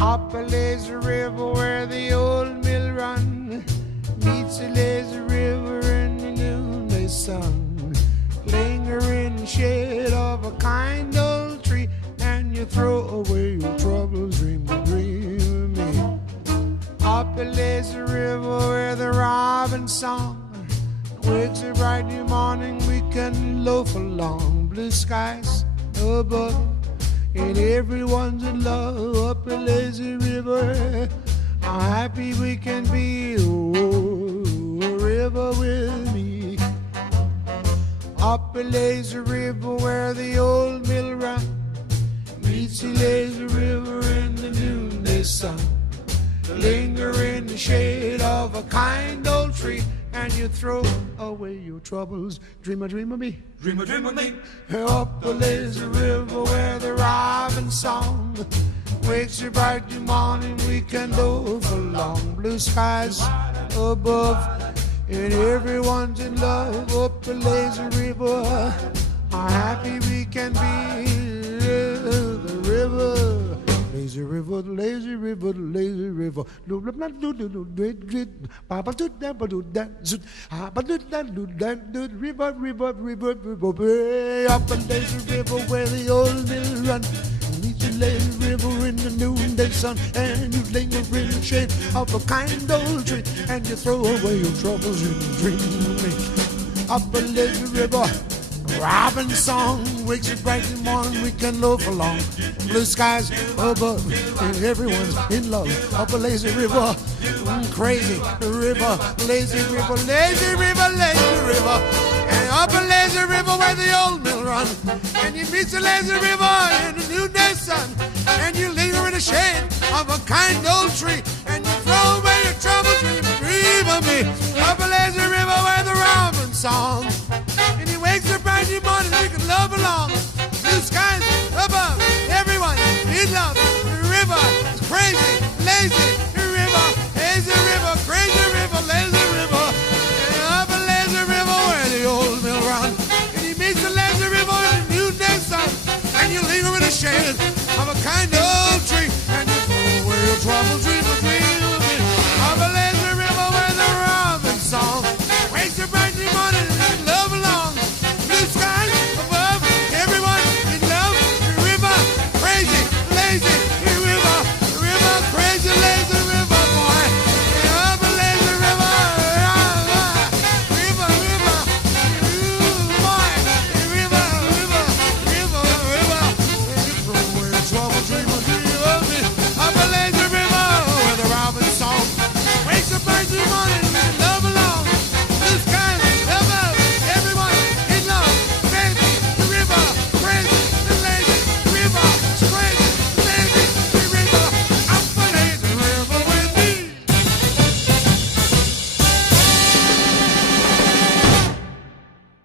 Up a lazy river where the old mill run meets a lazy river in the noonday sun. Linger in the shade of a kind old tree, and you throw away your troubles, dream of me. Up a lazy river where the robin song wakes a bright new morning, we can loaf along. Blue skies above, and everyone's in love. Up a lazy river, how happy we can be. Oh, river with me. Up a lazy river where the old mill run meets the lazy river in the noonday sun. Linger in the shade of a kind old tree, and you throw away your troubles. Dream of me. Dream of me. Up a lazy river where the robin song wakes you bright new morning, we can loaf along. Blue skies above, and everyone's in love. Up a lazy river, how happy we can be. The river. Lazy river, the lazy river, the lazy river. Do do do do do do do. Papa do that, but do that. Papa do that, do that. Do river, river, river, river. Up a lazy river where the old mill run meets the lazy river in the noonday sun, and you linger in the shade of a kind old tree, and you throw away your troubles and you dream of me. Up a lazy river. Robin song wakes us bright in the morning, we can loaf along. Blue skies above, and everyone's in love. Up a lazy river, crazy river, lazy river, lazy river, lazy river. And up a lazy river where the old mill run, and you meet the lazy river in the noonday sun, and you linger in the shade of a kind old tree, and you throw away your troubles, dream of me. Up a lazy river where the robin song, and he wakes up bright in the morning, we can love along. Blue skies above, everyone in love. The river is crazy, lazy river, lazy river, crazy river, lazy river. And up a lazy river where the old mill run, and he meets the lazy river in the noonday sun, and you linger in the shade of a kind of